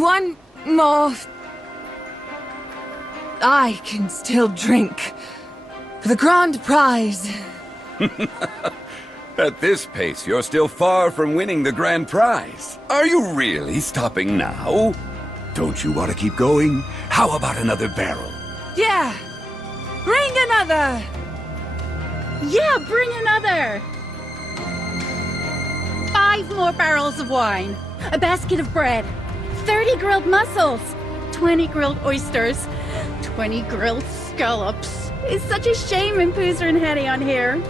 one more. I can still drink. For the grand prize. At this pace, you're still far from winning the grand prize. Are you really stopping now? Don't you want to keep going? How about another barrel? Yeah. Bring another. Yeah, bring another. 5 more barrels of wine, a basket of bread, 30 grilled mussels, 20 grilled oysters, 20 grilled scallops. It's such a shame when Poozer and Hetty on here.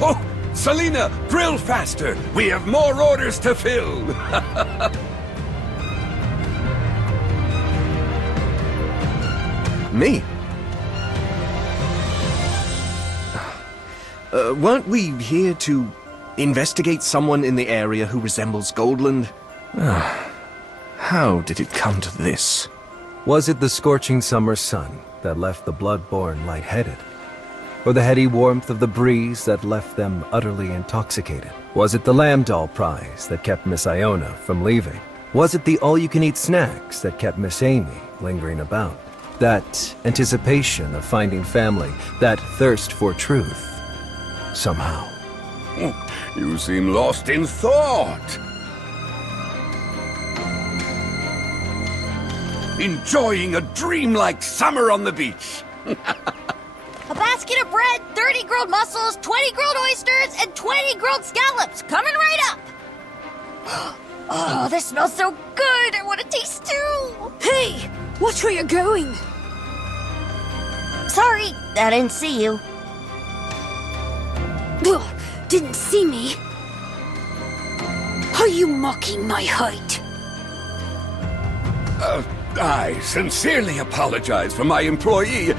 Oh, Selena, grill faster! We have more orders to fill! Me? Weren't we here to investigate someone in the area who resembles Goldland? How did it come to this? Was it the scorching summer sun that left the bloodborne lightheaded? Or the heady warmth of the breeze that left them utterly intoxicated? Was it the Lambdoll prize that kept Miss Iona from leaving? Was it the all-you-can-eat snacks that kept Miss Amy lingering about? That anticipation of finding family, that thirst for truth, somehow. You seem lost in thought. Enjoying a dreamlike summer on the beach. A basket of bread, 30 grilled mussels, 20 grilled oysters, and 20 grilled scallops. Coming right up. Oh, this smells so good. I want to taste too. Hey, watch where you're going. Sorry, I didn't see you. Ugh, didn't see me. Are you mocking my height? I sincerely apologize for my employee.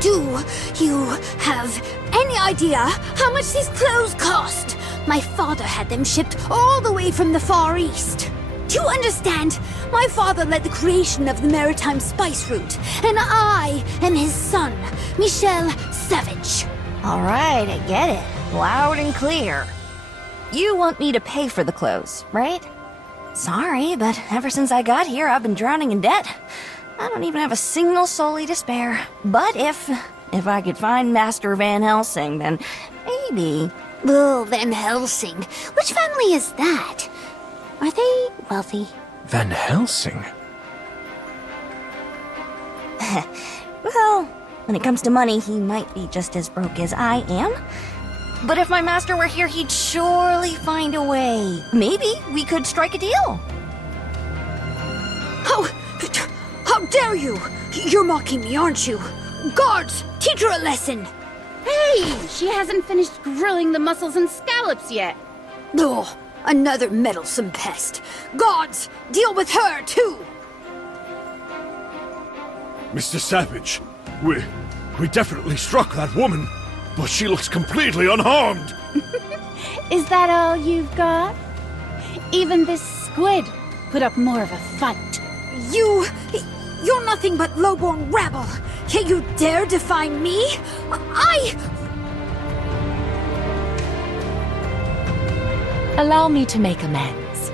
Do you have any idea how much these clothes cost? My father had them shipped all the way from the Far East. Do you understand? My father led the creation of the maritime spice route, and I am his son, Michel Savage. All right, I get it. Loud and clear. You want me to pay for the clothes, right? Sorry, but ever since I got here, I've been drowning in debt. I don't even have a single solely to spare. But if I could find Master Van Helsing, then maybe... Oh, Van Helsing. Which family is that? Are they wealthy? Van Helsing? Well, when it comes to money, he might be just as broke as I am. But if my master were here, he'd surely find a way. Maybe we could strike a deal. How dare you! You're mocking me, aren't you? Guards, teach her a lesson! Hey, she hasn't finished grilling the mussels and scallops yet. Oh, another meddlesome pest. Guards, deal with her, too! Mr. Savage, we definitely struck that woman, but she looks completely unharmed. Is that all you've got? Even this squid put up more of a fight. You're nothing but low-born rabble. Yet you dare define me? Allow me to make amends.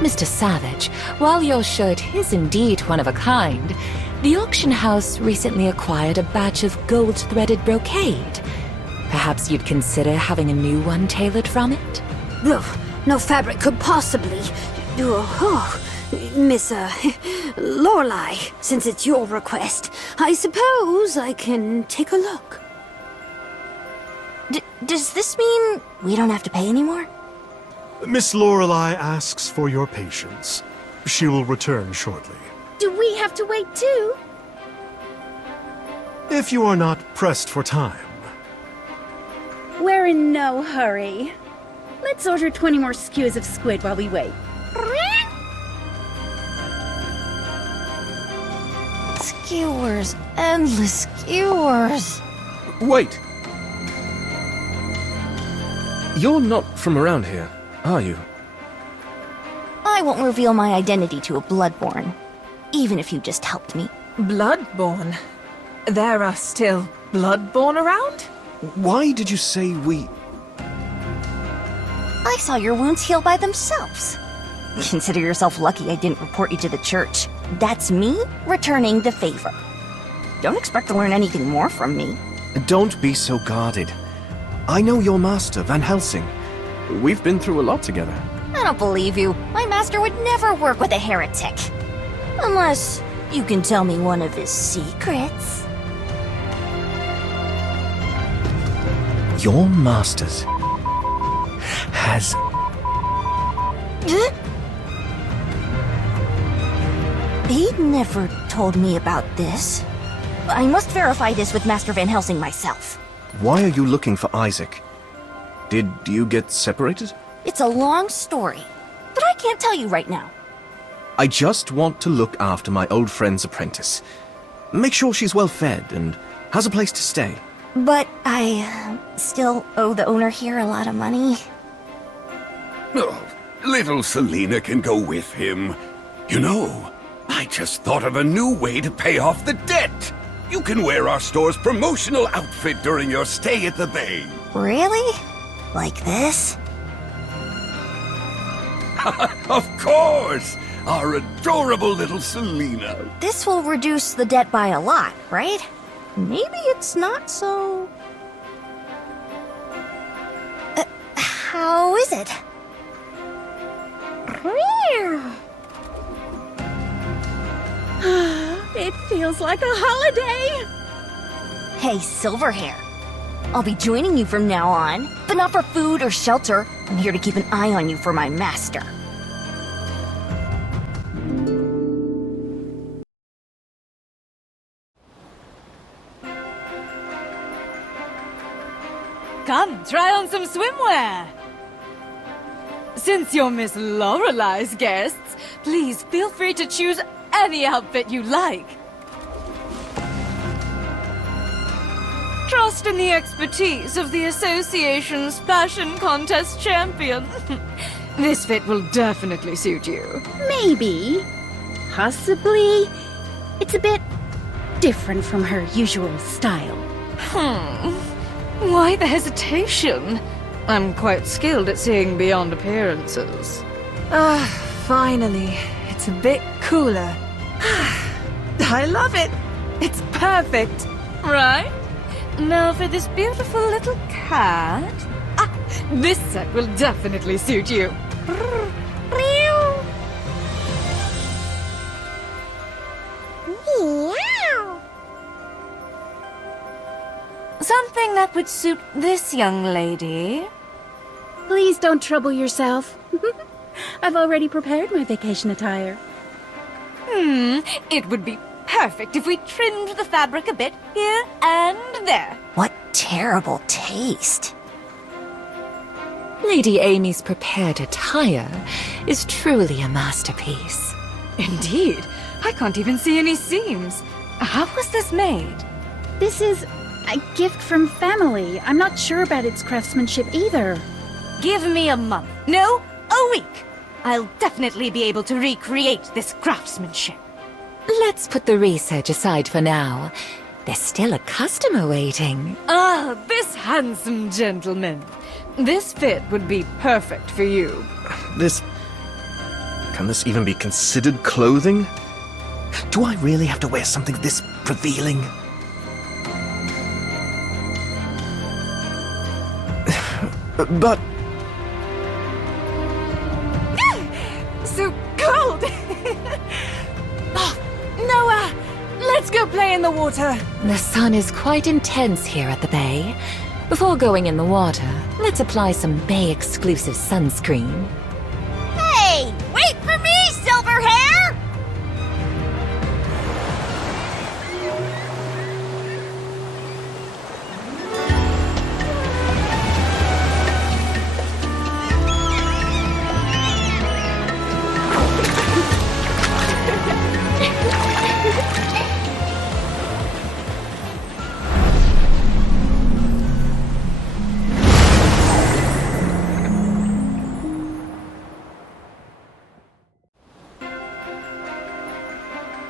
Mr. Savage, while your shirt is indeed one of a kind, the auction house recently acquired a batch of gold-threaded brocade. Perhaps you'd consider having a new one tailored from it? No fabric could possibly... Miss, Lorelei, since it's your request, I suppose I can take a look. Does this mean we don't have to pay anymore? Miss Lorelei asks for your patience. She will return shortly. Do we have to wait too? If you are not pressed for time. We're in no hurry. Let's order 20 more skews of squid while we wait. Skewers. Endless skewers. Wait. You're not from around here, are you? I won't reveal my identity to a bloodborne, even if you just helped me. Bloodborne? There are still Bloodborne around? Why did you say we... I saw your wounds heal by themselves. Consider yourself lucky I didn't report you to the church. That's me returning the favor. Don't expect to learn anything more from me. Don't be so guarded. I know your master, Van Helsing. We've been through a lot together. I don't believe you. My master would never work with a heretic. Unless you can tell me one of his secrets. Your master's has... He never told me about this. I must verify this with Master Van Helsing myself. Why are you looking for Isaac? Did you get separated? It's a long story, but I can't tell you right now. I just want to look after my old friend's apprentice. Make sure she's well fed and has a place to stay. But I still owe the owner here a lot of money. Oh, little Selena can go with him. You know, I just thought of a new way to pay off the debt. You can wear our store's promotional outfit during your stay at the Bay. Really? Like this? Of course! Our adorable little Selena. This will reduce the debt by a lot, right? Maybe it's not so... how is it? It feels like a holiday! Hey, Silverhair. I'll be joining you from now on, but not for food or shelter. I'm here to keep an eye on you for my master. Come, try on some swimwear! Since you're Miss Lorelei's guests, please feel free to choose any outfit you like. Trust in the expertise of the Association's fashion contest champion. This fit will definitely suit you. Maybe. Possibly. It's a bit different from her usual style. Why the hesitation? I'm quite skilled at seeing beyond appearances. Finally, it's a bit cooler. I love it! It's perfect, right? Now for this beautiful little cat. This set will definitely suit you. Something that would suit this young lady. Please don't trouble yourself. I've already prepared my vacation attire. It would be perfect if we trimmed the fabric a bit here and there. What terrible taste. Lady Amy's prepared attire is truly a masterpiece. Indeed. I can't even see any seams. How was this made? This is a gift from family. I'm not sure about its craftsmanship either. Give me a month. No, a week. I'll definitely be able to recreate this craftsmanship. Let's put the research aside for now. There's still a customer waiting. This handsome gentleman. This fit would be perfect for you. Can this even be considered clothing? Do I really have to wear something this revealing? But... So cold! Noah, let's go play in the water. The sun is quite intense here at the bay. Before going in the water, let's apply some bay-exclusive sunscreen. Hey, wait for me, Silverhair!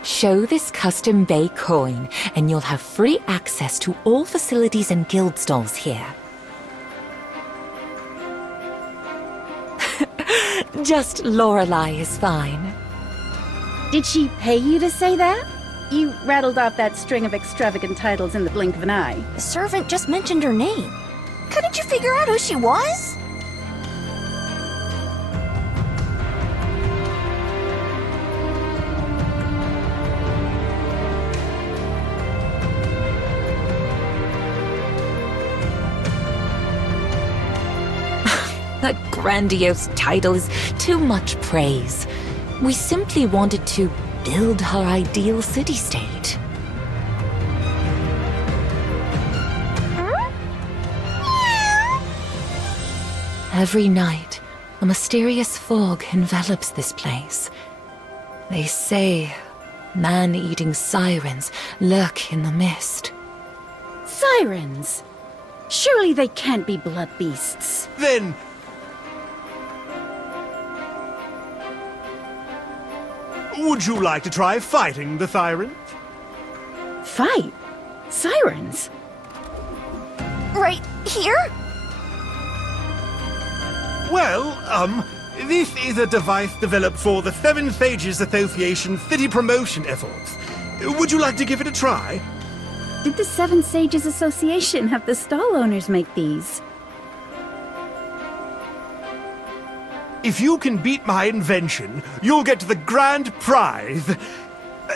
Show this custom Bay coin, and you'll have free access to all facilities and guild stalls here. Just Lorelei is fine. Did she pay you to say that? You rattled off that string of extravagant titles in the blink of an eye. The servant just mentioned her name. Couldn't you figure out who she was? That grandiose title is too much praise. We simply wanted to build her ideal city-state. Every night, a mysterious fog envelops this place. They say man-eating sirens lurk in the mist. Sirens? Surely they can't be blood beasts. Then... would you like to try fighting the sirens? Fight? Sirens? Right here? Well, this is a device developed for the Seven Sages Association city promotion efforts. Would you like to give it a try? Did the Seven Sages Association have the stall owners make these? If you can beat my invention, you'll get the grand prize.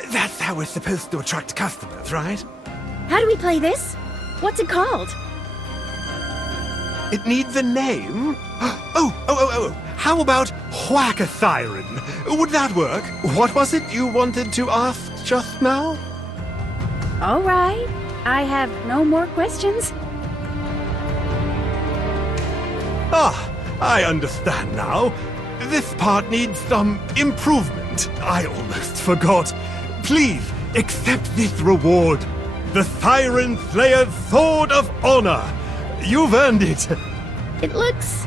That's how we're supposed to attract customers, right? How do we play this? What's it called? It needs a name. Oh. How about Whack a Siren? Would that work? What was it you wanted to ask just now? All right. I have no more questions. I understand now. This part needs some improvement. I almost forgot. Please, accept this reward. The Siren Slayer's Sword of Honor. You've earned it. It looks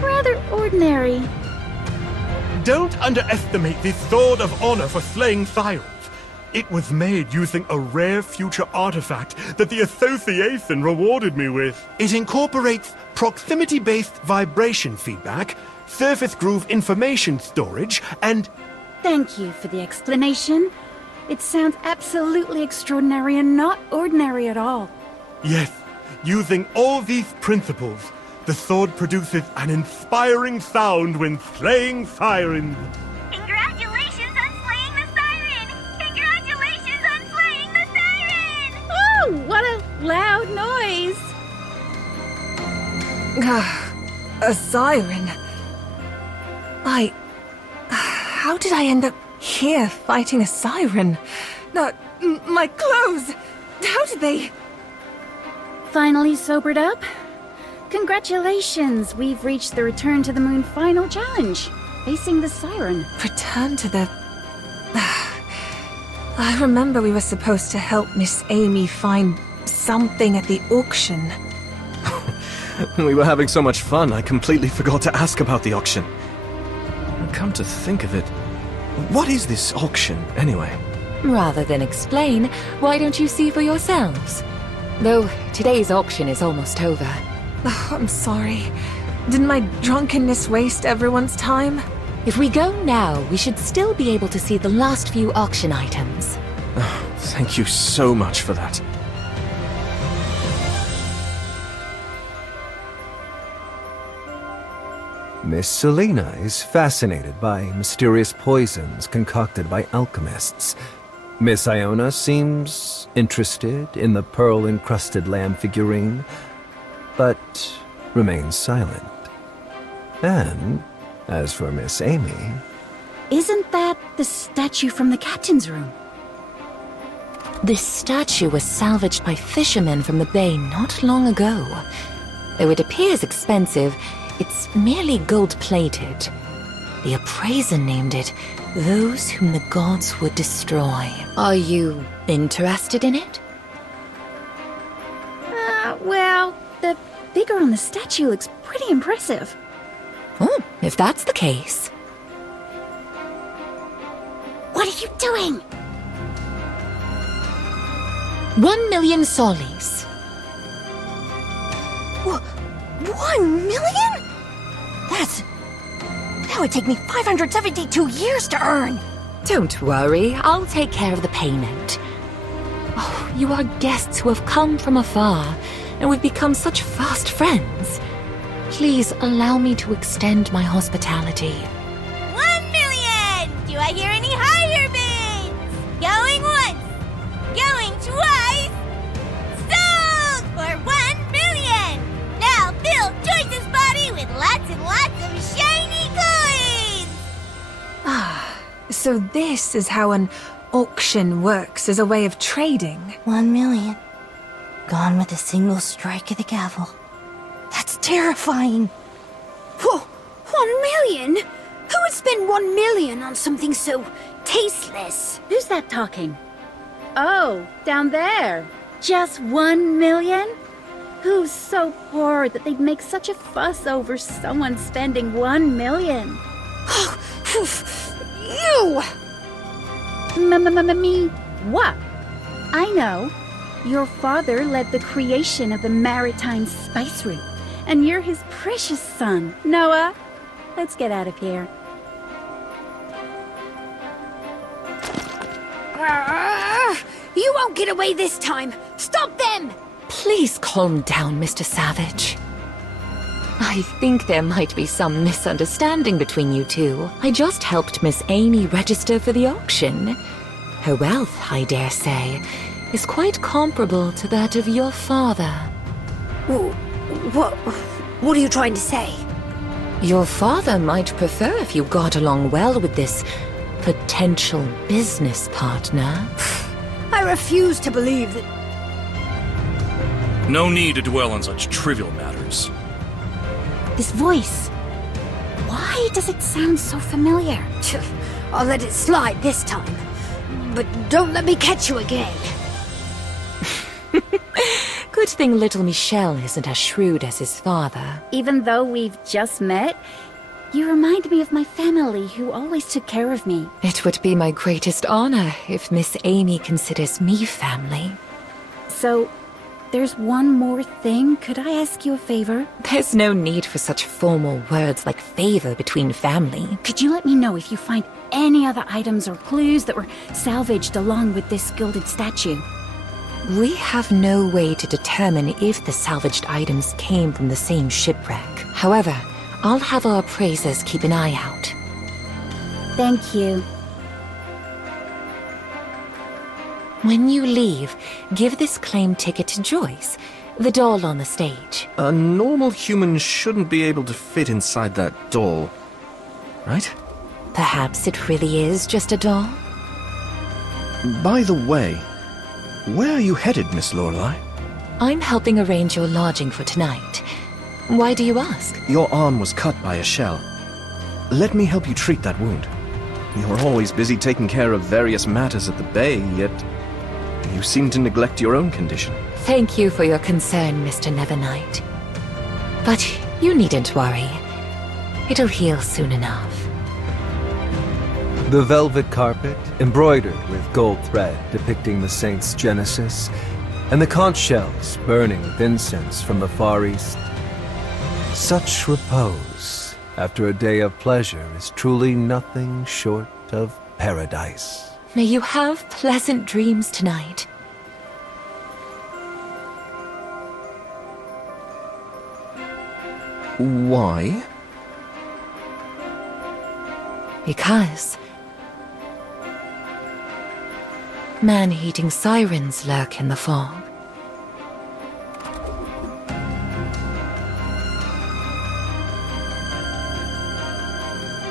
rather ordinary. Don't underestimate this Sword of Honor for slaying sirens. It was made using a rare future artifact that the Association rewarded me with. It incorporates proximity-based vibration feedback, surface groove information storage, and... Thank you for the explanation. It sounds absolutely extraordinary and not ordinary at all. Yes, using all these principles, the sword produces an inspiring sound when slaying sirens. Congratulations on slaying the siren! Congratulations on slaying the siren! Oh, what a loud noise! A siren. How did I end up here fighting a siren? My clothes! How did they... Finally sobered up? Congratulations! We've reached the Return to the Moon final challenge, facing the siren. Return to the... I remember we were supposed to help Miss Amy find something at the auction. We were having so much fun, I completely forgot to ask about the auction. Come to think of it, what is this auction, anyway? Rather than explain, why don't you see for yourselves? Though today's auction is almost over. Oh, I'm sorry. Didn't my drunkenness waste everyone's time? If we go now, we should still be able to see the last few auction items. Thank you so much for that. Miss Selena is fascinated by mysterious poisons concocted by alchemists. Miss Iona seems interested in the pearl-encrusted lamb figurine, but remains silent. And as for Miss Amy... Isn't that the statue from the captain's room? This statue was salvaged by fishermen from the bay not long ago. Though it appears expensive, it's merely gold-plated. The appraiser named it Those Whom the Gods Would Destroy. Are you interested in it? Well, the figure on the statue looks pretty impressive. Oh, if that's the case. What are you doing? 1 million solis. 1 million? That would take me 572 years to earn. Don't worry, I'll take care of the payment. Oh, you are guests who have come from afar, and we've become such fast friends. Please allow me to extend my hospitality. 1 million! Do I hear any higher bids? Going once, going twice. Sold for 1 million! Now fill Joyce's body with lots and lots of shiny coins! So this is how an auction works as a way of trading. 1 million. Gone with a single strike of the gavel. That's terrifying. Whoa, 1 million? Who would spend 1 million on something so tasteless? Who's that talking? Oh, down there. Just 1 million? Who's so poor that they'd make such a fuss over someone spending 1 million? You! Me? What? I know. Your father led the creation of the maritime spice route, and you're his precious son. Noah, let's get out of here. You won't get away this time! Stop them! Please calm down, Mr. Savage. I think there might be some misunderstanding between you two. I just helped Miss Amy register for the auction. Her wealth, I dare say, is quite comparable to that of your father. What are you trying to say? Your father might prefer if you got along well with this potential business partner. I refuse to believe that... No need to dwell on such trivial matters. This voice. Why does it sound so familiar? I'll let it slide this time. But don't let me catch you again. Good thing little Michel isn't as shrewd as his father. Even though we've just met, you remind me of my family who always took care of me. It would be my greatest honor if Miss Amy considers me family. So, there's one more thing. Could I ask you a favor? There's no need for such formal words like favor between family. Could you let me know if you find any other items or clues that were salvaged along with this gilded statue? We have no way to determine if the salvaged items came from the same shipwreck. However, I'll have our appraisers keep an eye out. Thank you. When you leave, give this claim ticket to Joyce, the doll on the stage. A normal human shouldn't be able to fit inside that doll, right? Perhaps it really is just a doll? By the way, where are you headed, Miss Lorelei? I'm helping arrange your lodging for tonight. Why do you ask? Your arm was cut by a shell. Let me help you treat that wound. You're always busy taking care of various matters at the bay, yet you seem to neglect your own condition. Thank you for your concern, Mr. Nevernight. But you needn't worry. It'll heal soon enough. The velvet carpet, embroidered with gold thread depicting the saint's genesis, and the conch shells burning with incense from the Far East. Such repose after a day of pleasure is truly nothing short of paradise. May you have pleasant dreams tonight. Why? Because man-eating sirens lurk in the fog.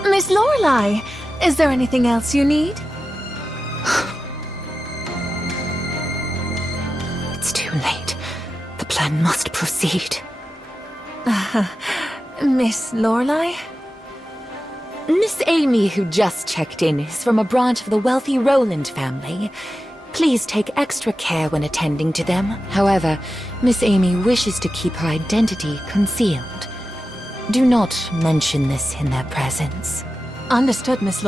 Miss Lorelei, is there anything else you need? It's too late. The plan must proceed. Miss Lorelei? Miss Amy, who just checked in, is from a branch of the wealthy Roland family. Please take extra care when attending to them. However, Miss Amy wishes to keep her identity concealed. Do not mention this in their presence. Understood, Miss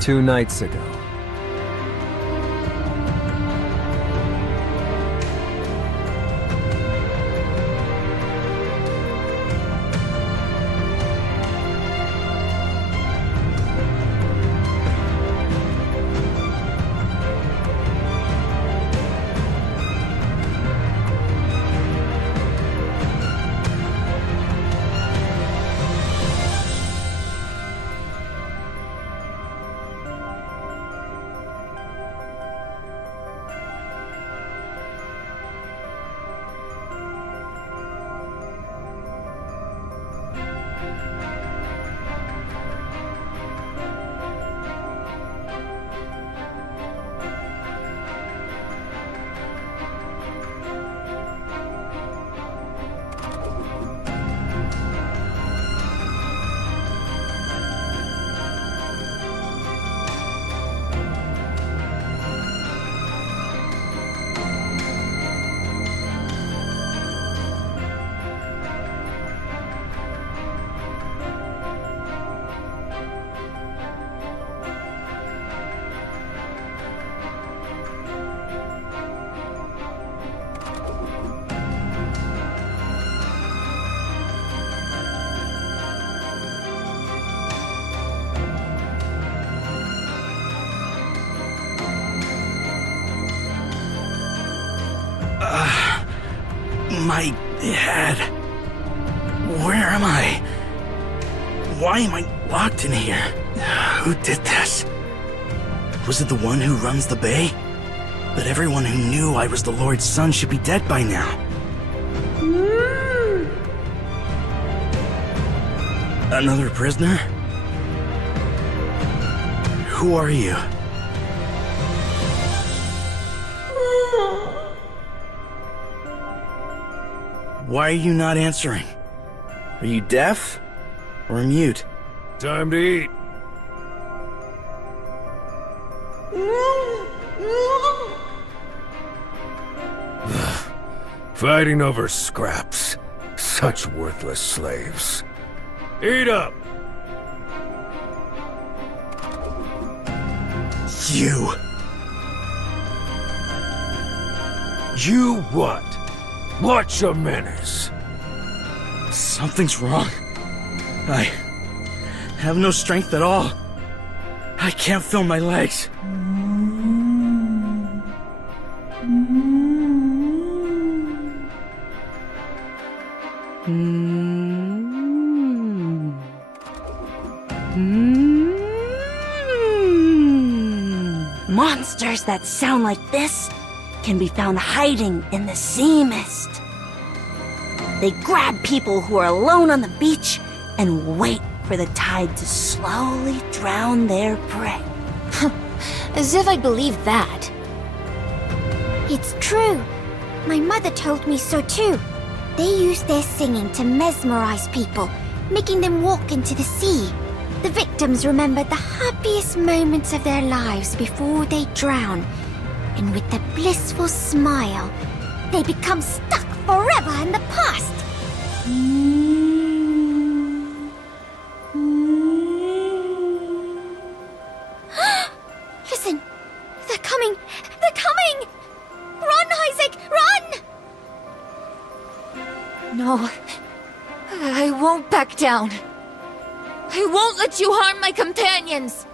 2 nights ago. My head. Where am I? Why am I locked in here? Who did this? Was it the one who runs the bay? But everyone who knew I was the Lord's son should be dead by now. Another prisoner? Who are you? Why are you not answering? Are you deaf or mute? Time to eat. Fighting over scraps. Such worthless slaves. Eat up! You! You what? What's your manners? Something's wrong. I have no strength at all. I can't feel my legs. Monsters that sound like this can be found hiding in the sea mist. They grab people who are alone on the beach and wait for the tide to slowly drown their prey. As if I believed that. It's true. My mother told me so too. They use their singing to mesmerize people, making them walk into the sea. The victims remember the happiest moments of their lives before they drown. And with a blissful smile, they become stuck forever in the past. Listen! They're coming! They're coming! Run, Isaac! Run! No. I won't back down. I won't let you harm my companions!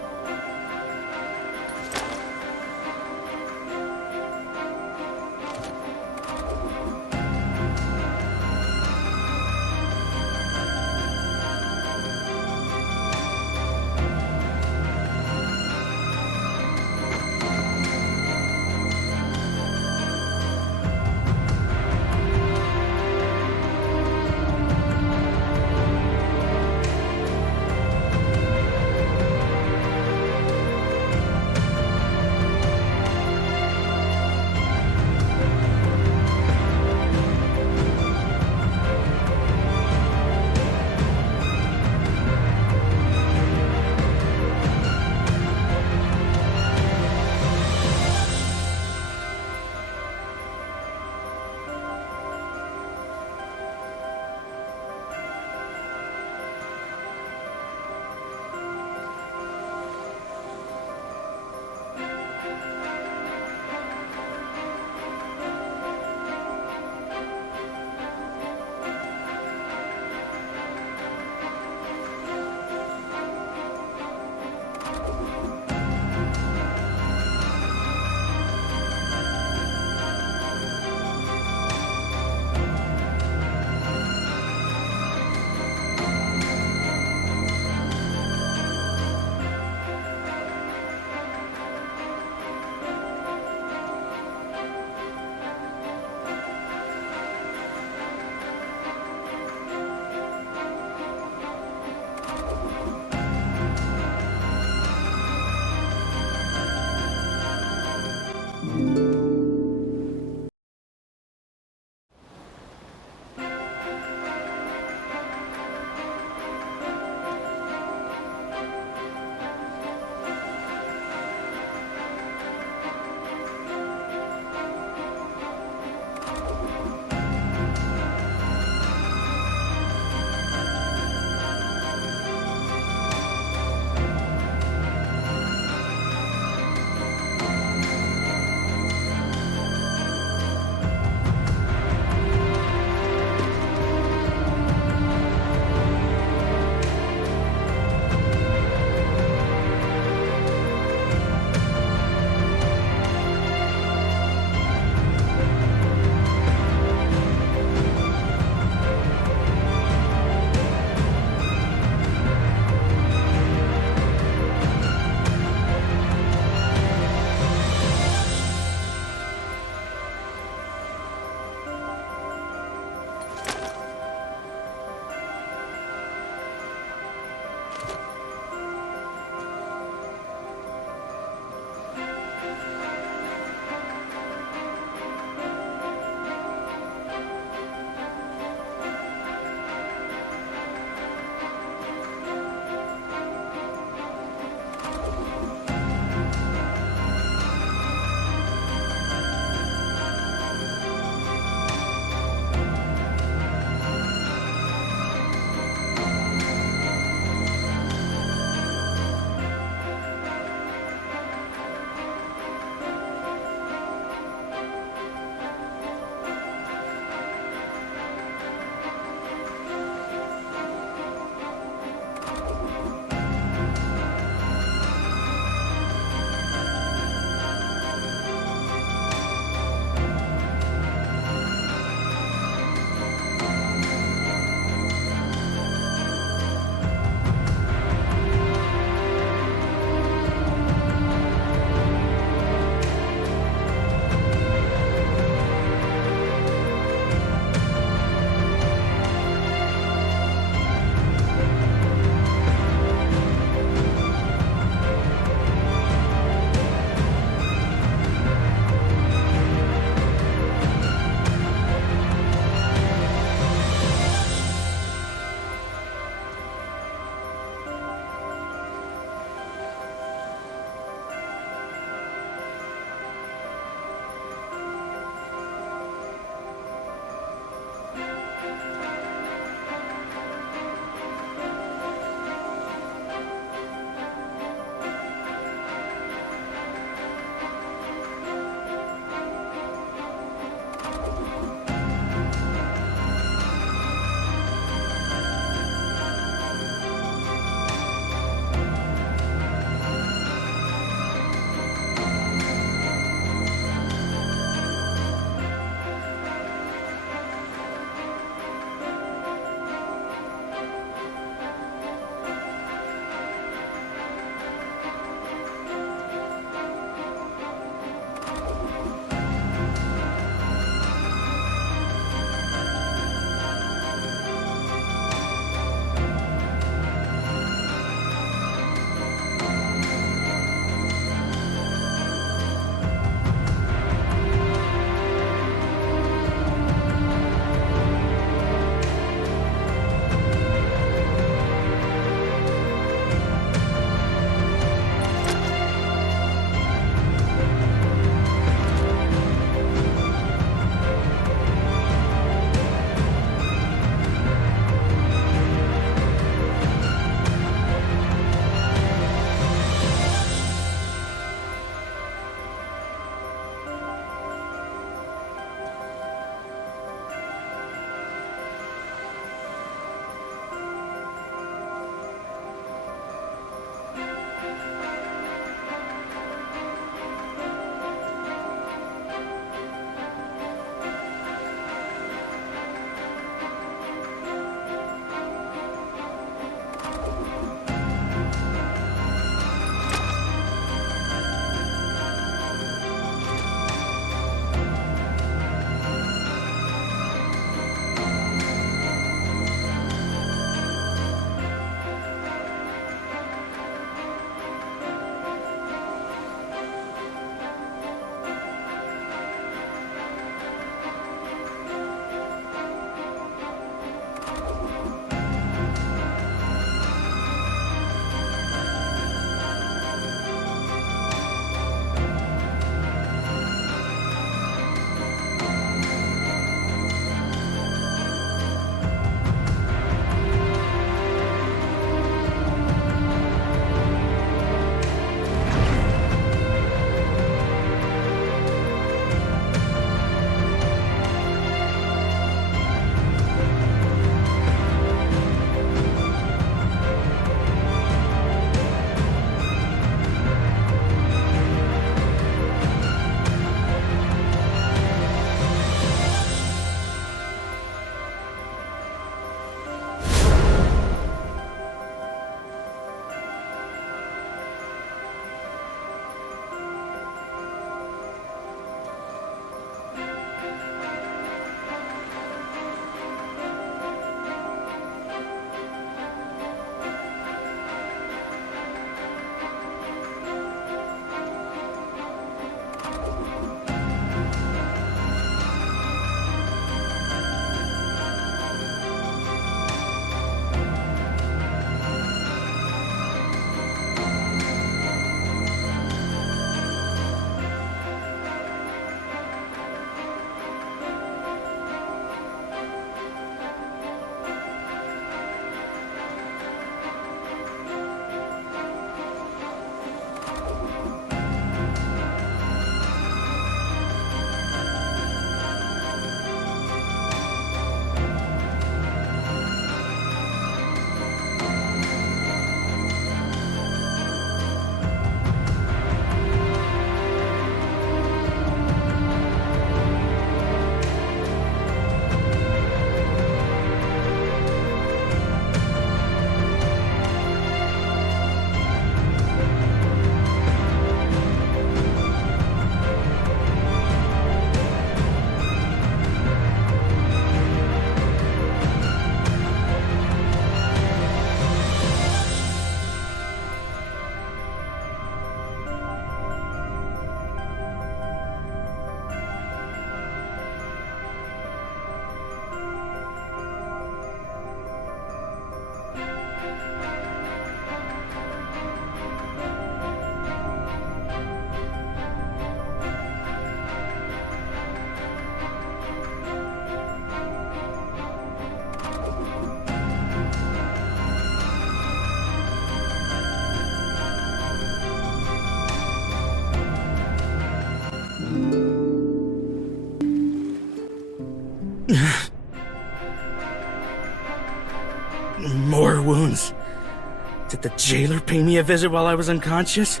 Did the jailer pay me a visit while I was unconscious?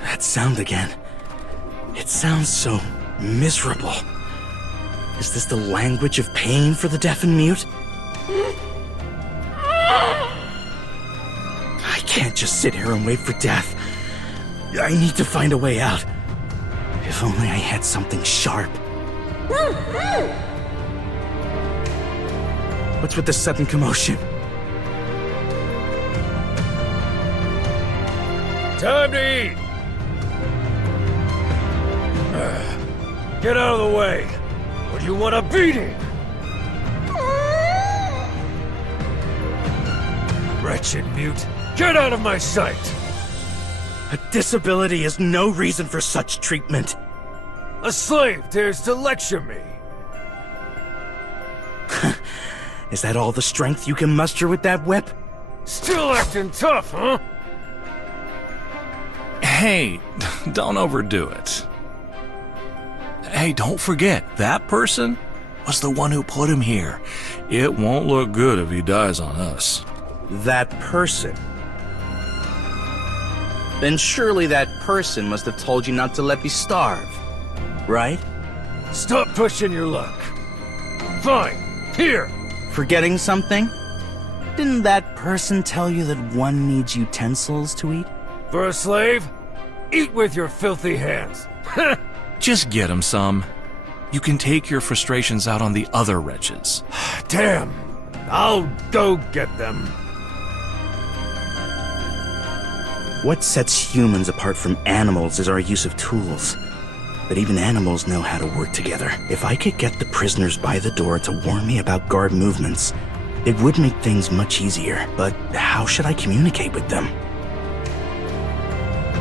That sound again. It sounds so miserable. Is this the language of pain for the deaf and mute? I can't just sit here and wait for death. I need to find a way out. If only I had something sharp. What's with the sudden commotion? Time to eat! Get out of the way! Or do you want a beating? Wretched mute, get out of my sight! A disability is no reason for such treatment. A slave dares to lecture me! Is that all the strength you can muster with that whip? Still acting tough, huh? Hey, don't overdo it. Hey, don't forget, that person was the one who put him here. It won't look good if he dies on us. That person? Then surely that person must have told you not to let me starve, right? Stop pushing your luck. Fine, here! Forgetting something? Didn't that person tell you that one needs utensils to eat? For a slave? Eat with your filthy hands. Just get him some. You can take your frustrations out on the other wretches. Damn! I'll go get them. What sets humans apart from animals is our use of tools. But even animals know how to work together. If I could get the prisoners by the door to warn me about guard movements, it would make things much easier. But how should I communicate with them?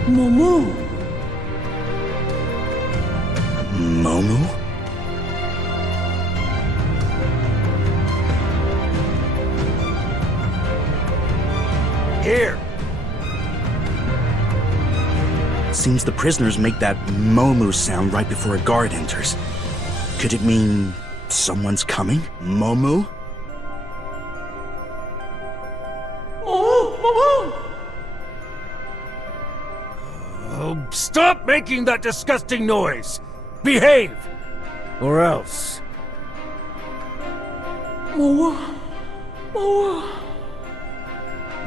Momu. Momu? Here. Seems the prisoners make that Momu sound right before a guard enters. Could it mean someone's coming? Momu? Oh, stop making that disgusting noise! Behave! Or else.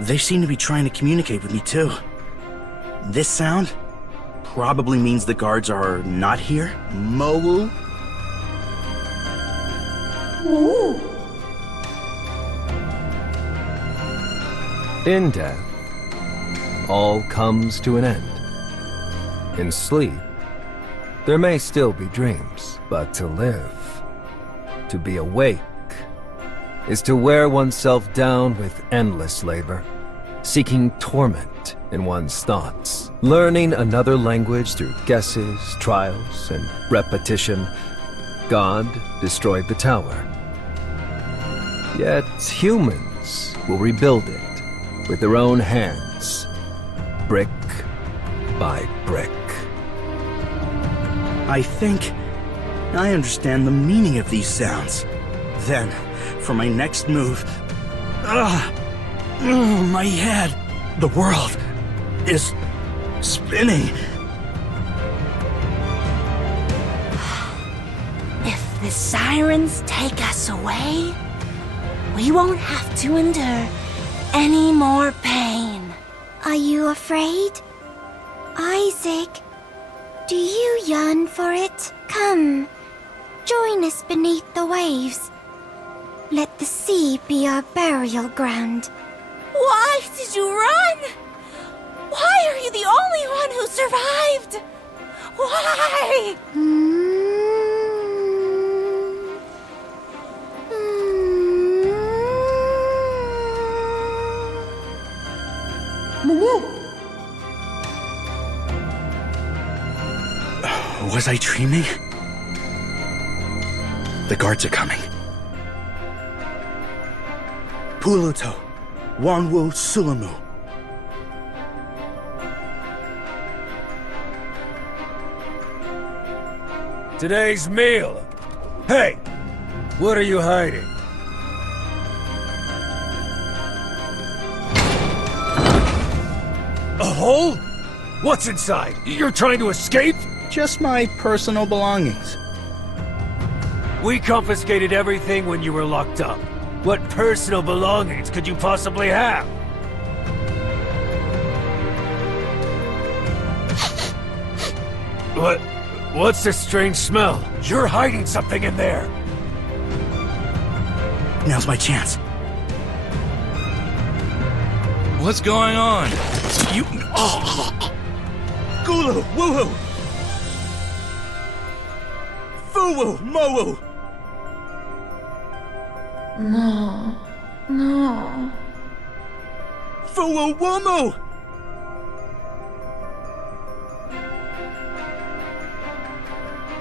They seem to be trying to communicate with me too. This sound probably means the guards are not here. Mowu? In death, all comes to an end. In sleep, there may still be dreams, but to live, to be awake, is to wear oneself down with endless labor, seeking torment in one's thoughts, learning another language through guesses, trials, and repetition. God destroyed the tower. Yet humans will rebuild it with their own hands, brick by brick. I think I understand the meaning of these sounds. Then, for my next move... my head! The world is spinning. If the sirens take us away, we won't have to endure any more pain. Are you afraid? Isaac, do you yearn for it? Come, join us beneath the waves. Let the sea be our burial ground. Why did you run? Why are you the only one who survived? Why? Was I dreaming? The guards are coming. Puluto, Wanwu Sulamu. Today's meal. Hey, what are you hiding? hole? What's inside? You're trying to escape? Just my personal belongings. We confiscated everything when you were locked up. What personal belongings could you possibly have? What's this strange smell? You're hiding something in there. Now's my chance. What's going on? You... Gulu! Woohoo! Fuwu! Mowu! No. No. Fuwu Wumu!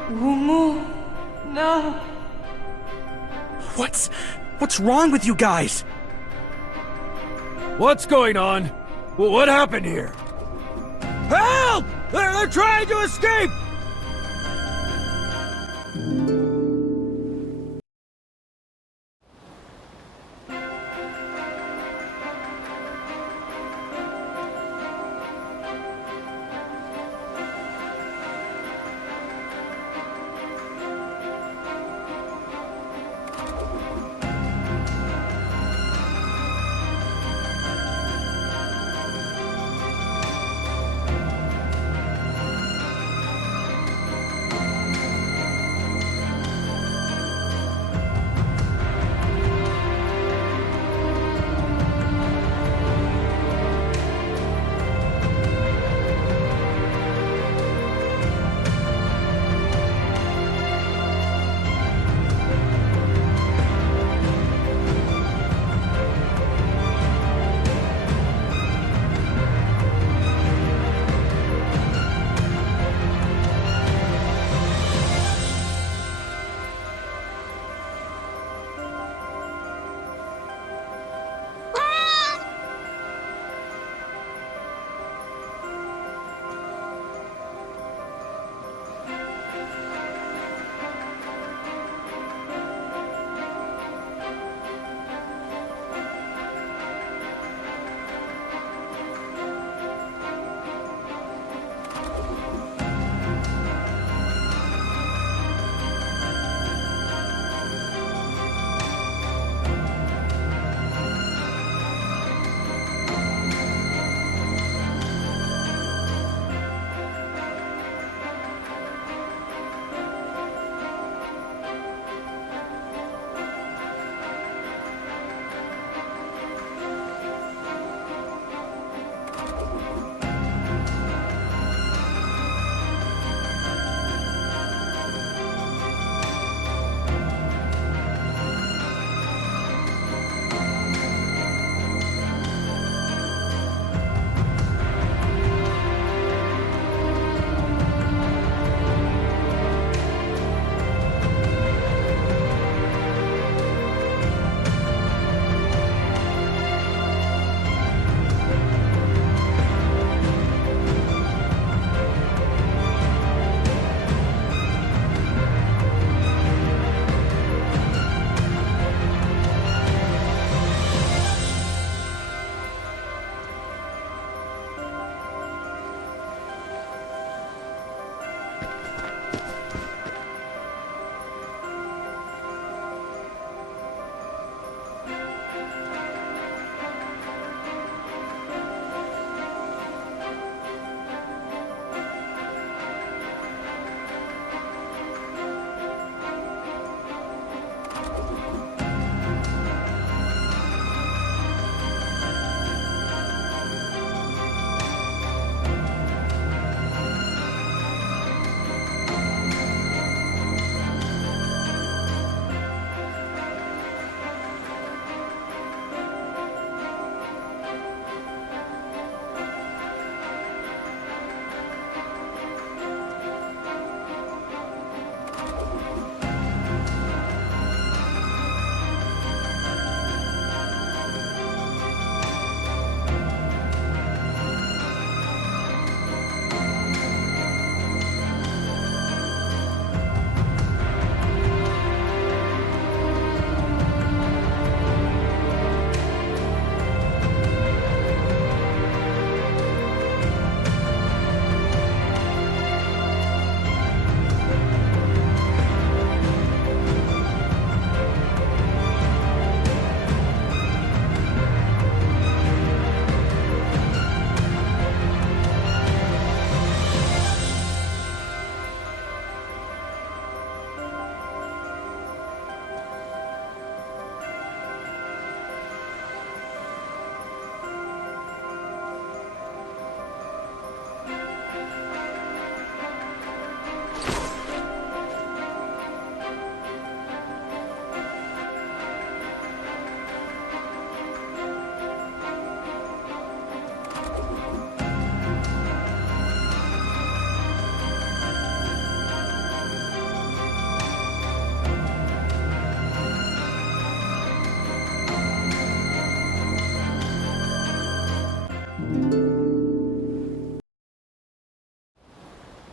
Wumu. No. What's wrong with you guys? What's going on? What happened here? Help! They're trying to escape!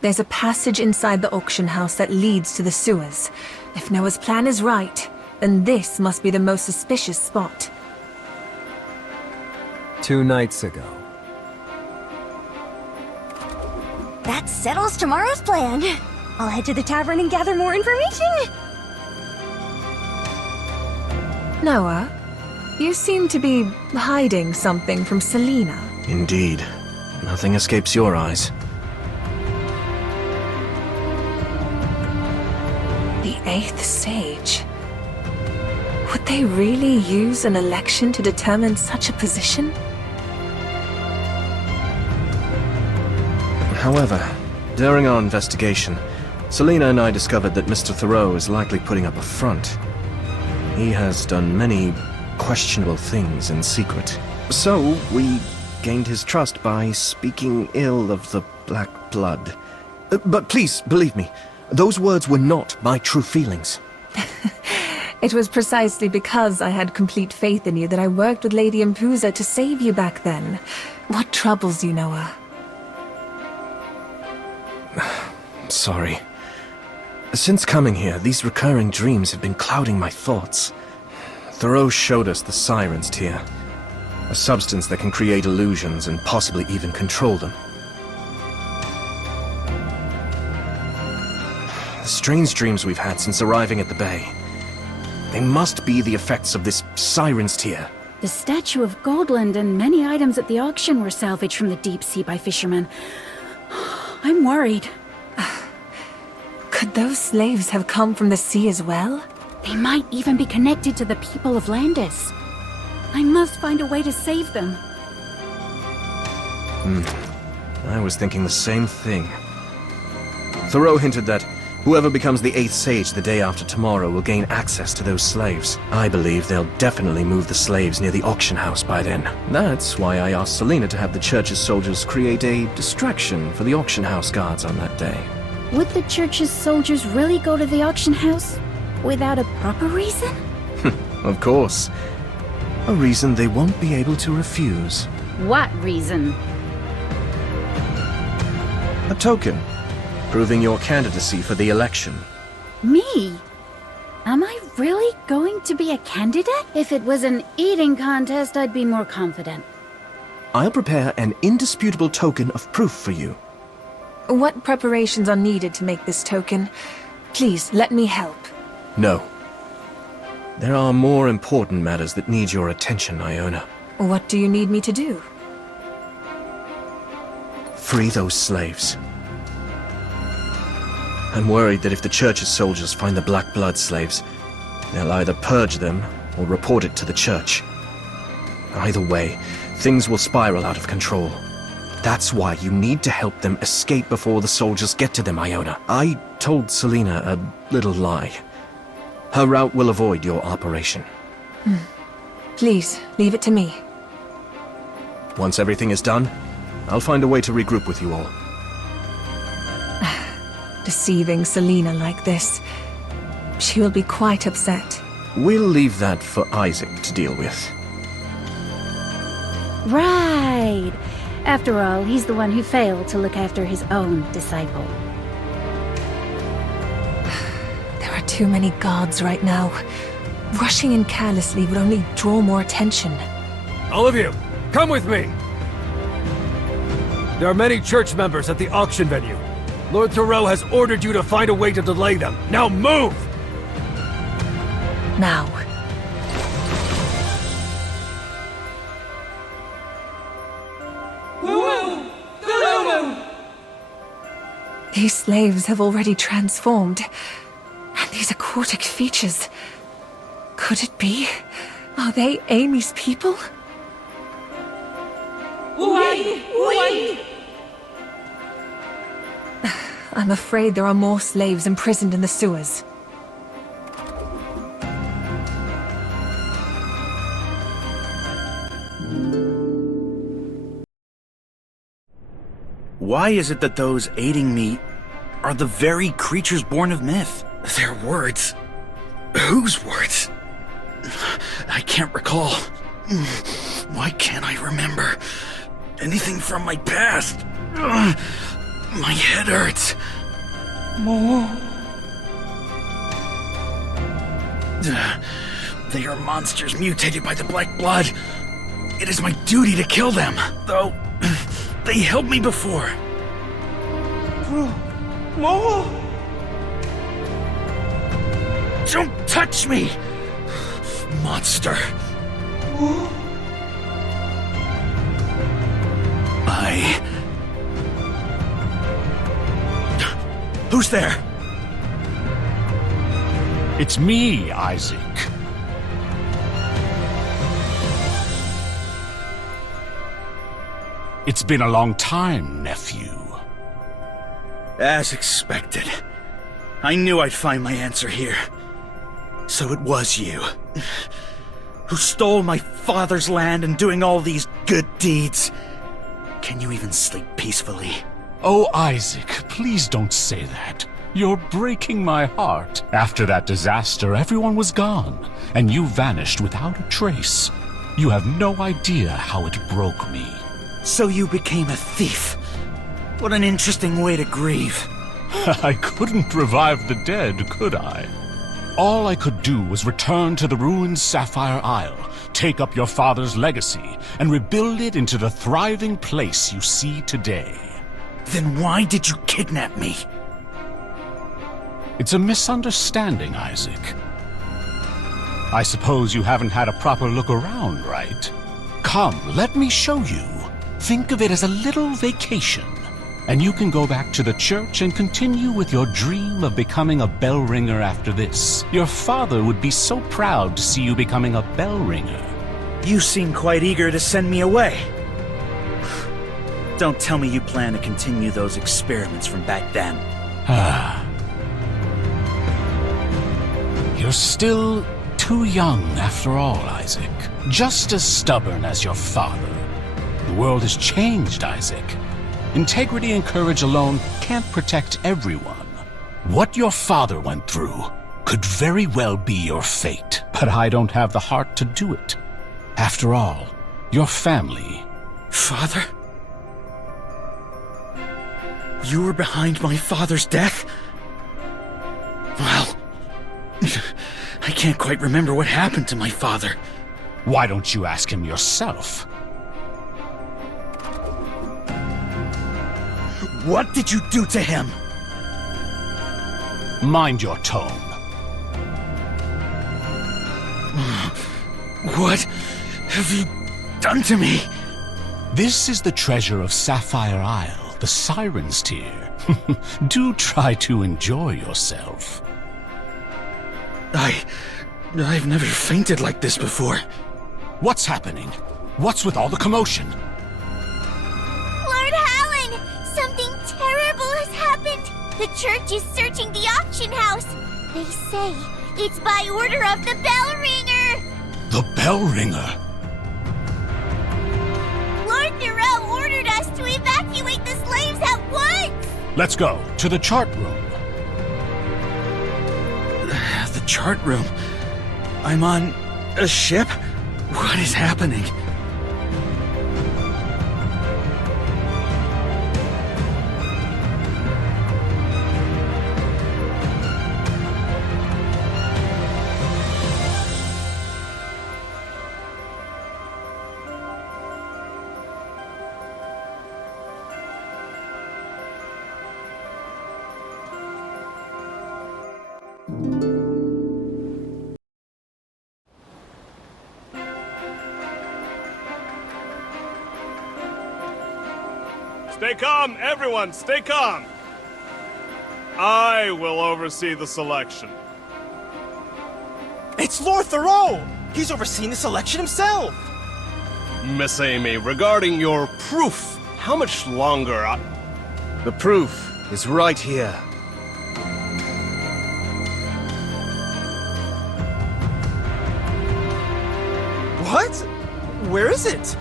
There's a passage inside the auction house that leads to the sewers. If Noah's plan is right, then this must be the most suspicious spot. 2 nights ago. That settles tomorrow's plan. I'll head to the tavern and gather more information. Noah, you seem to be hiding something from Selena. Indeed. Nothing escapes your eyes. The 8th Sage. Would they really use an election to determine such a position? However, during our investigation, Selena and I discovered that Mr. Thoreau is likely putting up a front. He has done many questionable things in secret. So, we gained his trust by speaking ill of the Black Blood. But please, believe me, those words were not my true feelings. It was precisely because I had complete faith in you that I worked with Lady Impuza to save you back then. What troubles you, Noah? Sorry. Since coming here, these recurring dreams have been clouding my thoughts. Thoreau showed us the Siren's Tear, a substance that can create illusions and possibly even control them. The strange dreams we've had since arriving at the bay. They must be the effects of this Siren's Tear. The statue of Goldland and many items at the auction were salvaged from the deep sea by fishermen. I'm worried. Could those slaves have come from the sea as well? They might even be connected to the people of Landis. I must find a way to save them. I was thinking the same thing. Thoreau hinted that whoever becomes the 8th Sage the day after tomorrow will gain access to those slaves. I believe they'll definitely move the slaves near the auction house by then. That's why I asked Selena to have the church's soldiers create a distraction for the auction house guards on that day. Would the church's soldiers really go to the auction house without a proper reason? Of course. A reason they won't be able to refuse. What reason? A token, proving your candidacy for the election. Me? Am I really going to be a candidate? If it was an eating contest, I'd be more confident. I'll prepare an indisputable token of proof for you. What preparations are needed to make this token? Please, let me help. No. There are more important matters that need your attention, Iona. What do you need me to do? Free those slaves. I'm worried that if the church's soldiers find the Black Blood slaves, they'll either purge them or report it to the church. Either way, things will spiral out of control. That's why you need to help them escape before the soldiers get to them, Iona. I told Selena a little lie. Her route will avoid your operation. Please, leave it to me. Once everything is done, I'll find a way to regroup with you all. Deceiving Selena like this. She will be quite upset. We'll leave that for Isaac to deal with. Right! After all, he's the one who failed to look after his own disciple. There are too many guards right now. Rushing in carelessly would only draw more attention. All of you, come with me! There are many church members at the auction venue. Lord Thoreau has ordered you to find a way to delay them. Now move! Now. These slaves have already transformed. And these aquatic features. Could it be? Are they Amy's people? I'm afraid there are more slaves imprisoned in the sewers. Why is it that those aiding me are the very creatures born of myth? Their words. Whose words? I can't recall. Why can't I remember anything from my past? My head hurts. More. They are monsters mutated by the black blood. It is my duty to kill them, though they helped me before. More! Don't touch me! Monster. Who's there? It's me, Isaac. It's been a long time, nephew. As expected. I knew I'd find my answer here. So it was you. Who stole my father's land and doing all these good deeds. Can you even sleep peacefully? Oh, Isaac, please don't say that. You're breaking my heart. After that disaster, everyone was gone, and you vanished without a trace. You have no idea how it broke me. So you became a thief. What an interesting way to grieve. I couldn't revive the dead, could I? All I could do was return to the ruined Sapphire Isle, take up your father's legacy, and rebuild it into the thriving place you see today. Then why did you kidnap me? It's a misunderstanding, Isaac. I suppose you haven't had a proper look around, right? Come, let me show you. Think of it as a little vacation, and you can go back to the church and continue with your dream of becoming a bell ringer after this. Your father would be so proud to see you becoming a bell ringer. You seem quite eager to send me away. Don't tell me you plan to continue those experiments from back then. You're still too young after all, Isaac. Just as stubborn as your father. The world has changed, Isaac. Integrity and courage alone can't protect everyone. What your father went through could very well be your fate, but I don't have the heart to do it. After all, your family... Father? You were behind my father's death? Well, I can't quite remember what happened to my father. Why don't you ask him yourself? What did you do to him? Mind your tone. What have you done to me? This is the treasure of Sapphire Isle, the Siren's Tear. Do try to enjoy yourself. I've never fainted like this before. What's happening? What's with all the commotion? Lord Hallen! Something terrible has happened! The church is searching the auction house. They say it's by order of the bell ringer. The bell ringer? Lord Thoreau ordered us to evacuate the slaves at once! Let's go to the chart room. The chart room? I'm on a ship? What is happening? Stay calm, everyone, stay calm. I will oversee the selection. It's Lord Thoreau! He's overseeing the selection himself! Miss Amy, regarding your proof, how much longer The proof is right here. What? Where is it?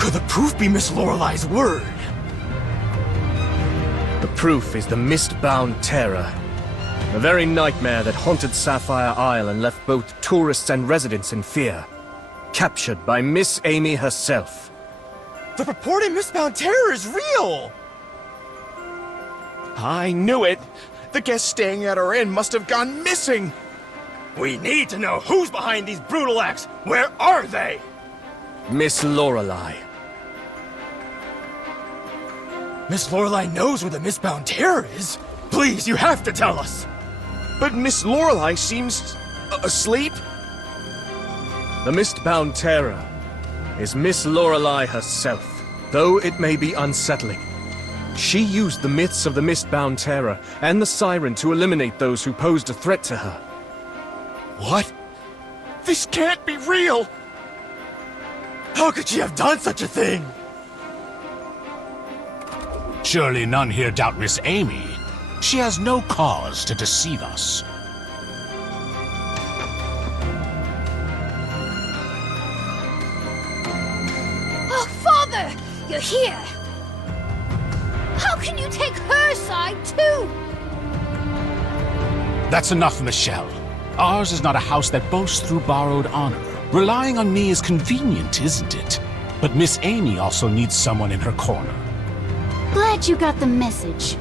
Could the proof be Miss Lorelei's word? The proof is the mist-bound terror. The very nightmare that haunted Sapphire Isle and left both tourists and residents in fear. Captured by Miss Amy herself. The purported mistbound terror is real! I knew it! The guests staying at our inn must have gone missing! We need to know who's behind these brutal acts! Where are they? Miss Lorelei. Miss Lorelei knows where the mistbound terror is! Please, you have to tell us! But Miss Lorelei seems asleep? The mist-bound terror is Miss Lorelei herself, though it may be unsettling. She used the myths of the mist-bound terror and the siren to eliminate those who posed a threat to her. What? This can't be real! How could she have done such a thing? Surely none here doubt Miss Amy. She has no cause to deceive us. Oh, Father! You're here! How can you take her side, too? That's enough, Michelle. Ours is not a house that boasts through borrowed honor. Relying on me is convenient, isn't it? But Miss Amy also needs someone in her corner. Glad you got the message.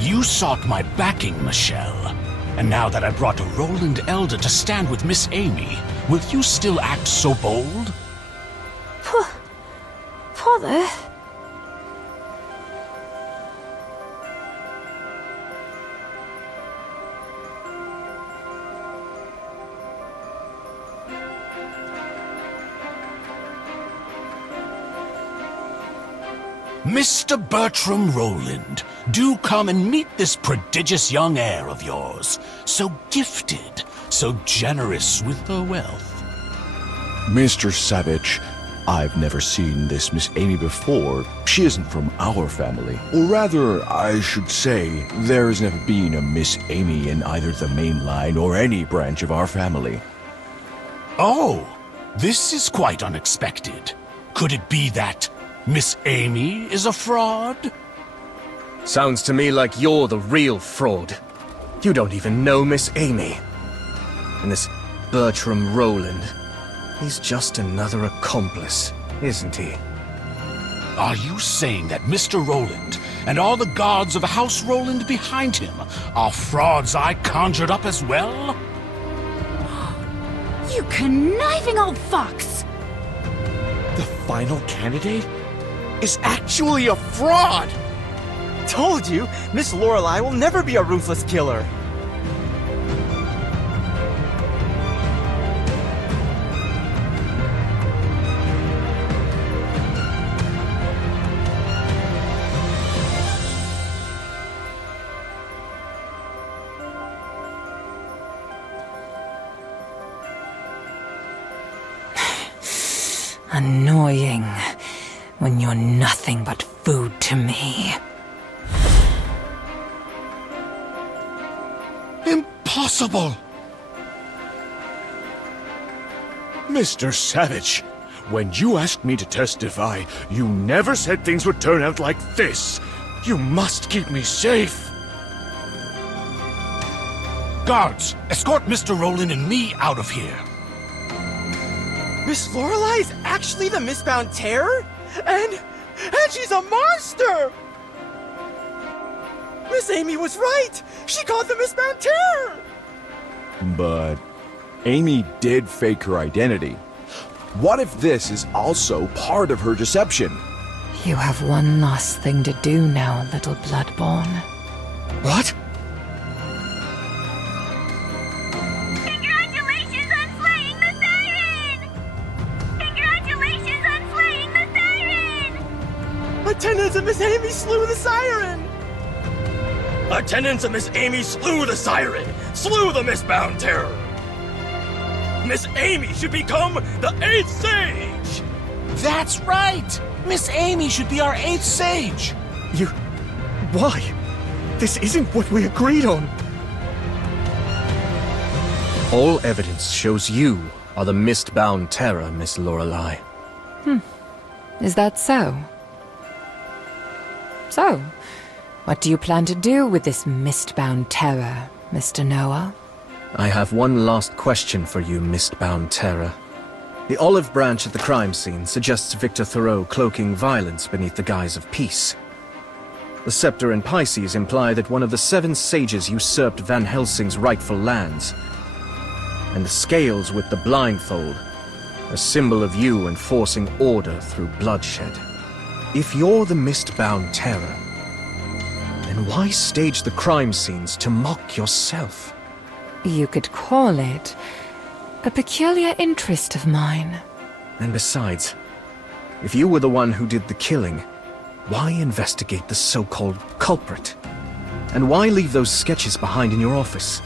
You sought my backing, Michelle. And now that I brought a Roland Elder to stand with Miss Amy, will you still act so bold? Father? Mr. Bertram Roland, do come and meet this prodigious young heir of yours. So gifted, so generous with her wealth. Mr. Savage, I've never seen this Miss Amy before. She isn't from our family. Or rather, I should say, there has never been a Miss Amy in either the main line or any branch of our family. Oh, this is quite unexpected. Could it be that Miss Amy is a fraud? Sounds to me like you're the real fraud. You don't even know Miss Amy. And this Bertram Roland, he's just another accomplice, isn't he? Are you saying that Mr. Roland and all the gods of House Roland behind him are frauds I conjured up as well? You conniving old fox! The final candidate is actually a fraud! Told you, Miss Lorelei will never be a ruthless killer. Annoying when you're nothing but food to me. Impossible! Mr. Savage, when you asked me to testify, you never said things would turn out like this. You must keep me safe. Guards, escort Mr. Roland and me out of here. Miss Lorelei is actually the Mistbound Terror? And she's a monster! Miss Amy was right! She called the Mistbound Terror! But Amy did fake her identity. What if this is also part of her deception? You have one last thing to do now, little Bloodborne. What? Congratulations on slaying the siren! Congratulations on slaying the siren! Attendants of Miss Amy slew the siren! Attendants of Miss Amy slew the siren! Slew the Mistbound Terror! Miss Amy should become the 8th Sage! That's right! Miss Amy should be our 8th Sage! Why? This isn't what we agreed on. All evidence shows you are the mist-bound terror, Miss Lorelei. Is that so? So, what do you plan to do with this mistbound terror, Mr. Noah? I have one last question for you, mistbound terror. The olive branch at the crime scene suggests Victor Thoreau cloaking violence beneath the guise of peace. The scepter and Pisces imply that one of the 7 sages usurped Van Helsing's rightful lands. And the scales with the blindfold, a symbol of you enforcing order through bloodshed. If you're the mistbound terror, then why stage the crime scenes to mock yourself? You could call it a peculiar interest of mine. And besides, if you were the one who did the killing, why investigate the so-called culprit? And why leave those sketches behind in your office?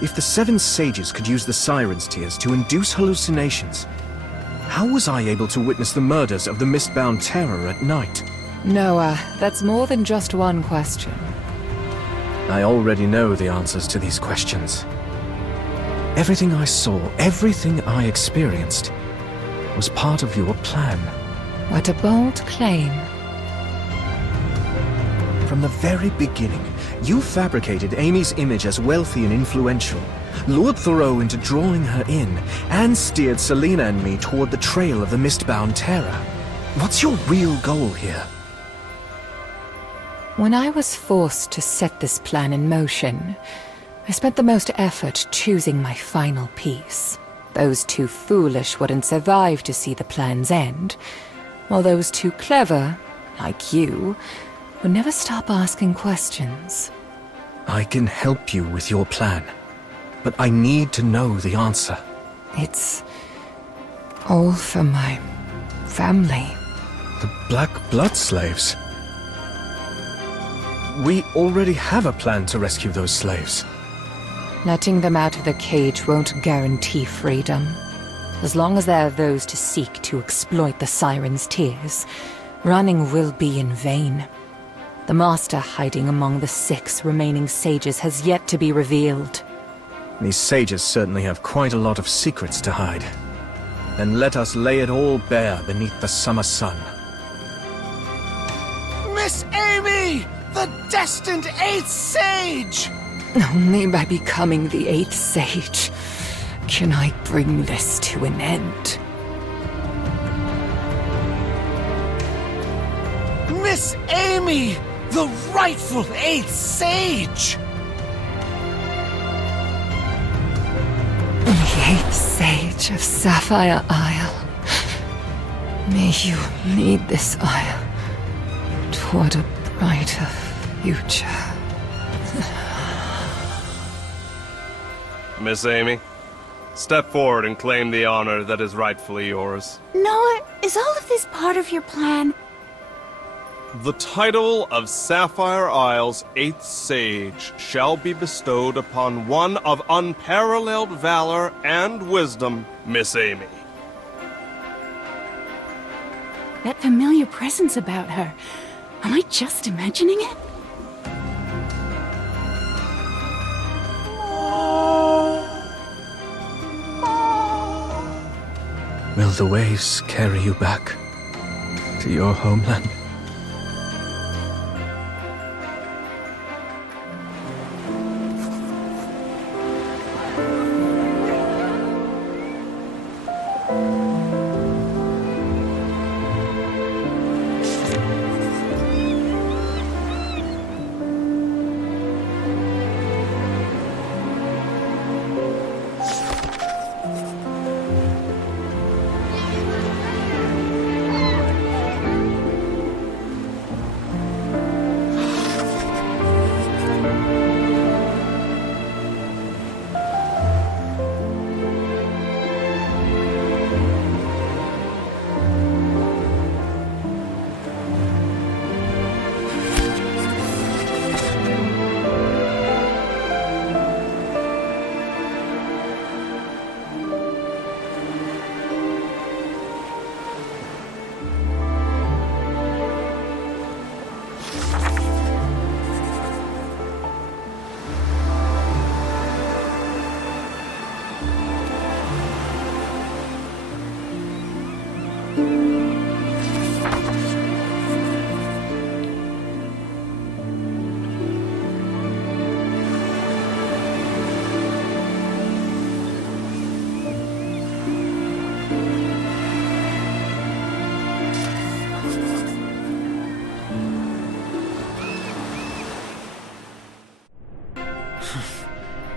If the 7 sages could use the siren's tears to induce hallucinations, how was I able to witness the murders of the mistbound terror at night? Noah, that's more than just one question. I already know the answers to these questions. Everything I saw, everything I experienced, was part of your plan. What a bold claim. From the very beginning, you fabricated Amy's image as wealthy and influential, lured Thoreau into drawing her in, and steered Selina and me toward the trail of the mistbound terror. What's your real goal here? When I was forced to set this plan in motion, I spent the most effort choosing my final piece. Those too foolish wouldn't survive to see the plan's end, while those too clever, like you, would never stop asking questions. I can help you with your plan, but I need to know the answer. It's all for my family. The Black Blood slaves? We already have a plan to rescue those slaves. Letting them out of the cage won't guarantee freedom. As long as there are those to seek to exploit the siren's tears, running will be in vain. The master hiding among the 6 remaining sages has yet to be revealed. These sages certainly have quite a lot of secrets to hide. Then let us lay it all bare beneath the summer sun. Miss Amy! The destined 8th sage! Only by becoming the 8th sage can I bring this to an end. Miss Amy! The rightful 8th sage! The 8th sage of Sapphire Isle. May you lead this isle toward a brighter future. Miss Amy, step forward and claim the honor that is rightfully yours. Noah, is all of this part of your plan? The title of Sapphire Isle's 8th Sage shall be bestowed upon one of unparalleled valor and wisdom, Miss Amy. That familiar presence about her. Am I just imagining it? Will the waves carry you back to your homeland?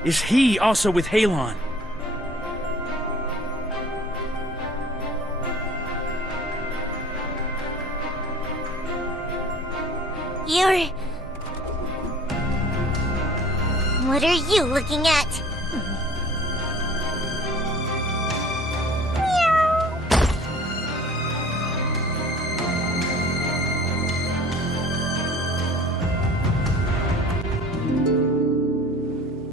Is he also with Halon? What are you looking at?